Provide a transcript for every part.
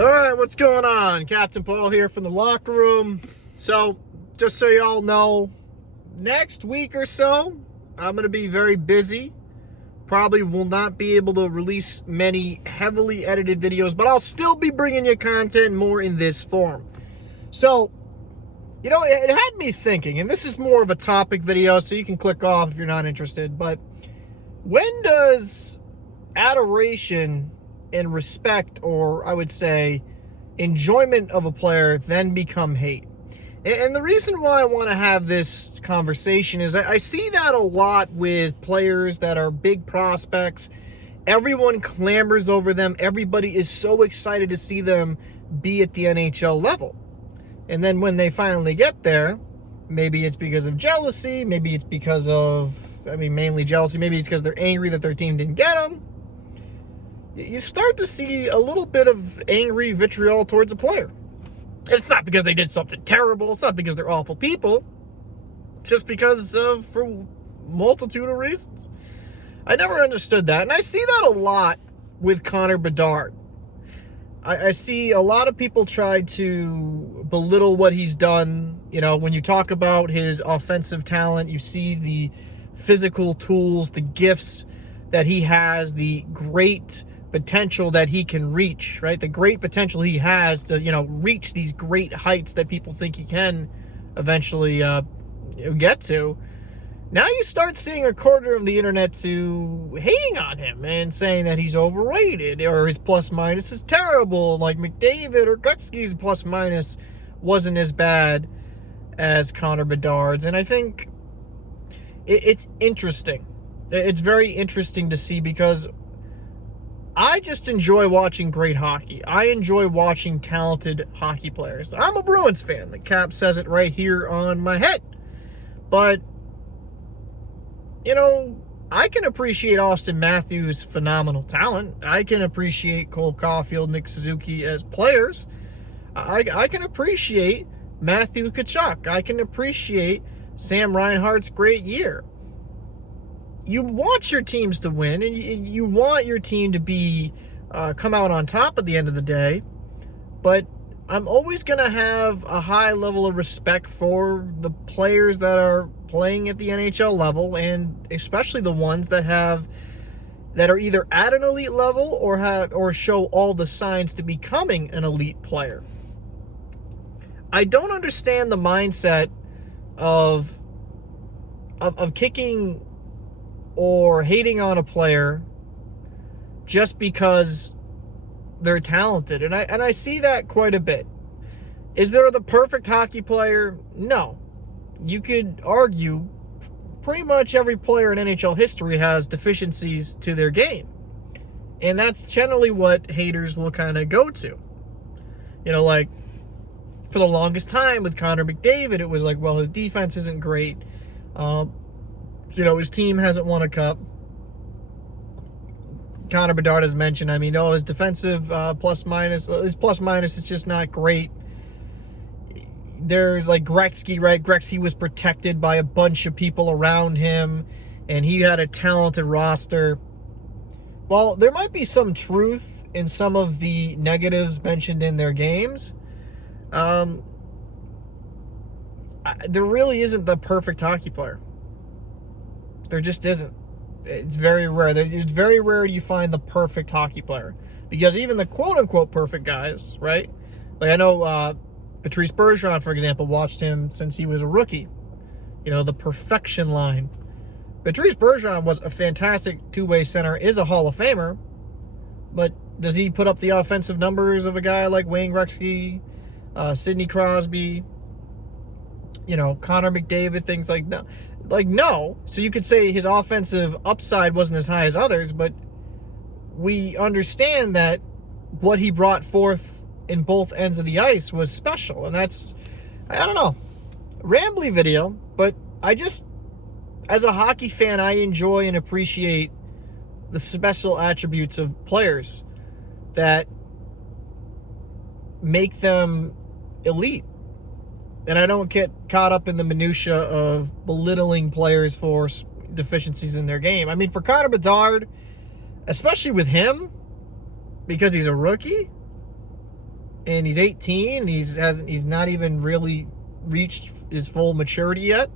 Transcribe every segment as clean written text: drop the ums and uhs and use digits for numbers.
All right, what's going on? Captain Paul here from the locker room. So, just so y'all know, next week or so, I'm going to be very busy. Probably will not be able to release many heavily edited videos, but I'll still be bringing you content more in this form. So, it had me thinking, and this is more of a topic video, so you can click off if you're not interested, but when does adoration and respect, or I would say enjoyment of a player, then become hate? And the reason why I want to have this conversation is I see that a lot with players that are big prospects. Everyone clamors over them. Everybody is so excited to see them be at the NHL level. And then when they finally get there, maybe it's because of jealousy, maybe it's because of, mainly jealousy, maybe it's because they're angry that their team didn't get them. You start to see a little bit of angry vitriol towards a player. And it's not because they did something terrible. It's not because they're awful people. It's just because for a multitude of reasons. I never understood that. And I see that a lot with Connor Bedard. I see a lot of people try to belittle what he's done. When you talk about his offensive talent, you see the physical tools, the gifts that he has, the great potential that he can reach, right? The great potential he has to, reach these great heights that people think he can eventually get to. Now you start seeing a quarter of the internet to hating on him and saying that he's overrated or his plus minus is terrible, like McDavid or Gretzky's plus minus wasn't as bad as Connor Bedard's. And I think it's interesting. It's very interesting to see because I just enjoy watching great hockey. I enjoy watching talented hockey players. I'm a Bruins fan. The cap says it right here on my head. But, I can appreciate Austin Matthews' phenomenal talent. I can appreciate Cole Caulfield, Nick Suzuki as players. I can appreciate Matthew Tkachuk. I can appreciate Sam Reinhart's great year. You want your teams to win, and you want your team to be come out on top at the end of the day, but I'm always going to have a high level of respect for the players that are playing at the NHL level, and especially the ones that are either at an elite level or show all the signs to becoming an elite player. I don't understand the mindset of kicking or hating on a player just because they're talented. And I see that quite a bit. Is there the perfect hockey player? No. You could argue pretty much every player in NHL history has deficiencies to their game. And that's generally what haters will kind of go to. Like for the longest time with Connor McDavid, it was like, well, his defense isn't great. His team hasn't won a cup. Connor Bedard has mentioned, his defensive plus minus is just not great. There's like Gretzky, right? Gretzky was protected by a bunch of people around him, and he had a talented roster. While there might be some truth in some of the negatives mentioned in their games, there really isn't the perfect hockey player. There just isn't. It's very rare. It's very rare you find the perfect hockey player. Because even the quote-unquote perfect guys, right? Like I know Patrice Bergeron, for example, watched him since he was a rookie. The perfection line. Patrice Bergeron was a fantastic two-way center, is a Hall of Famer. But does he put up the offensive numbers of a guy like Wayne Gretzky, Sidney Crosby, Connor McDavid, things like that? No. So you could say his offensive upside wasn't as high as others, but we understand that what he brought forth in both ends of the ice was special. And that's, I don't know, rambly video, but as a hockey fan, I enjoy and appreciate the special attributes of players that make them elite. And I don't get caught up in the minutia of belittling players for deficiencies in their game. For Connor Bedard, especially with him, because he's a rookie, and he's 18. And he's not even really reached his full maturity yet,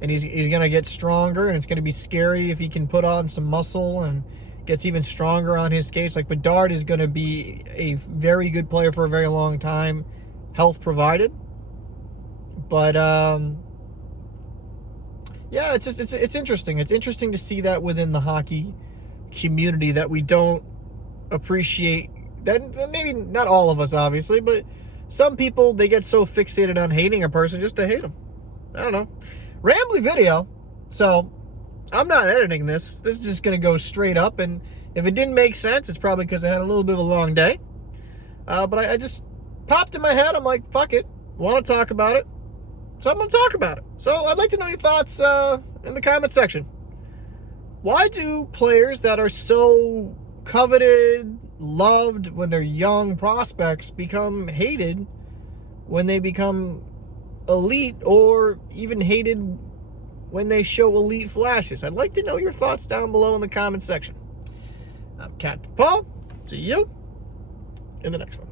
and he's gonna get stronger, and it's gonna be scary if he can put on some muscle and gets even stronger on his skates. Like, Bedard is gonna be a very good player for a very long time, health provided. But yeah, it's interesting. It's interesting to see that within the hockey community, that we don't appreciate that. Maybe not all of us, obviously, but some people, they get so fixated on hating a person just to hate them. I don't know. Rambly video, so I'm not editing this. This is just going to go straight up, and if it didn't make sense, it's probably because I had a little bit of a long day. But I just popped in my head. I'm like, fuck it. Want to talk about it, so I'm going to talk about it. So I'd like to know your thoughts in the comment section. Why do players that are so coveted, loved when they're young prospects become hated when they become elite, or even hated when they show elite flashes? I'd like to know your thoughts down below in the comment section. I'm Captain Paul. See you in the next one.